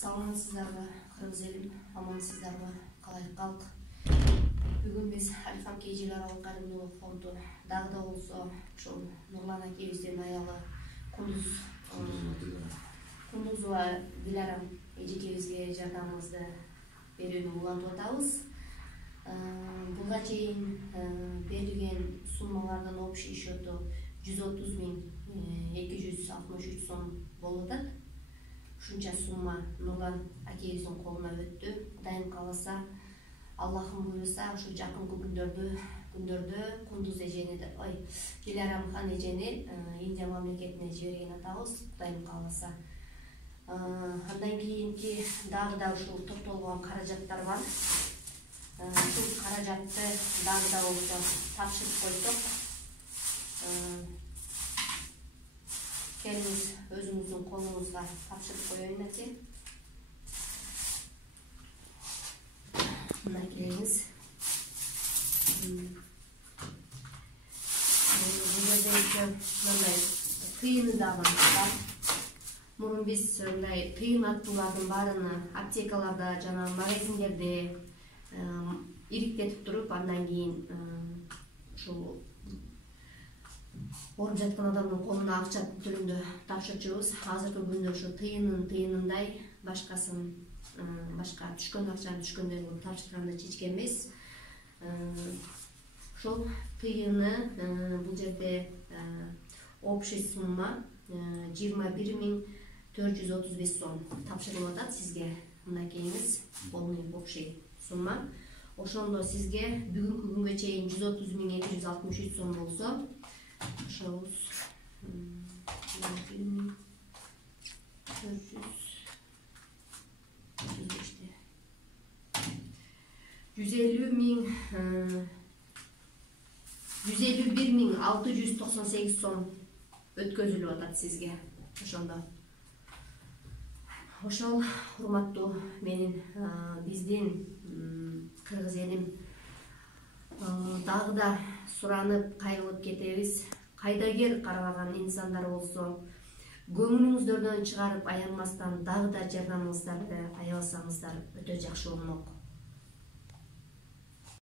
Саламатсыздарбы, кыргыз элим, амансыздарбы, калай калк. Бүгүн биз Алифам Кежил аралык кайрымдуулук фонду дагы да болсо ушул Нурлан акебиздин аялы Кундузова Диларам эжекебизге жардамыбызды берүүнү улантып атабыз. Буга чейин берилген суммалардын общий счету 130.263 сом болуп атат. Ушунча сумма Нурлан акебиздин колуна өттү. Кудайым кааласа, Аллахым буйруса, ушу жакынкы күндөрдө Кундуз эжени, Диларам хан эжени Индия мамлекетине жиберген атабыз. Кудайым кааласа. Андан кийинки дагы да ушул топтолгон каражаттар бар. Ушул каражатты дагы да болсо тапшырып койдук. Келиңиз өзүңүздүн колуңузга тапшырып коеюн эки. Мына келиңиз. Бул жерде мындай тыйыны дагы бар. Мурун биз мындай тыйын аттуулардын баарыны аптекаларда жана магазиндерде ириктетип туруп, андан кийин ушул оруп жаткан адамдын колуна акча түрүндө тапшырчубуз. Азыркы күндө ушу тыйынындай башка түшкөн акчаны түшкөндөй кылып тапшырганды чечкенбиз. Ошол тыйыны бул жерде общий сумма 21.435 сом тапшырылып атат сизге. Мына келиңиз, полный общий сумма. Ошондо сизге бүгүнкү күнгө чейин 130.263 сом болсо, ошобуз 151.698 сом өткөзүлүп атат сизге. Ошондо ошол урматтуу менин биздин кыргыз элим дагы да суранып кайрылып кетебиз. Кайдагер карабаган инсандар болсо, көңүлүңүздөрдөн чыгарып аянмастан дагы да жардамыңыздарды аябасаңыздар өтө жакшы болмок.